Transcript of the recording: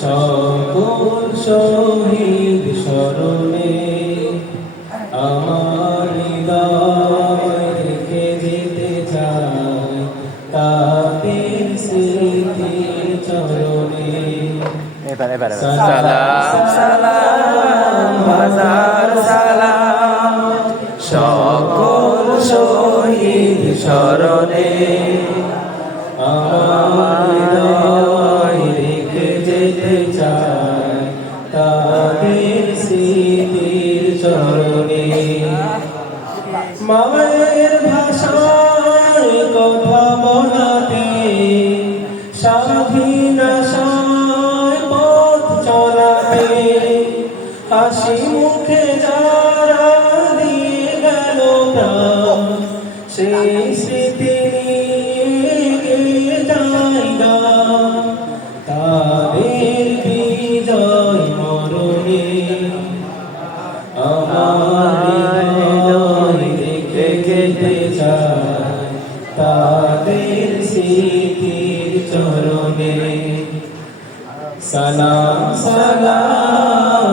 সকল শহীদ স্মরণে আমার হৃদয় রেখে যেতে চাই তাদের স্মৃতির চরণে। সালাম সালাম হাজার সালাম সকল শহীদ স্মরণে আমার হৃদয় রেখে যেতে চাই তাদের স্মৃতির চরণে। মায়ের ভাষায় কথা বলাতে স্বাধীন আশায় পথ চলাতে হাসি মুখে যারা দিয়ে গেল প্রাণ সেই স্মৃতি নিয়ে জায়গা তাদের বিজয় মরণে আমার হৃদয় রেখে যেতে চাই তাদের স্মৃতির চরণে। সালাম সালাম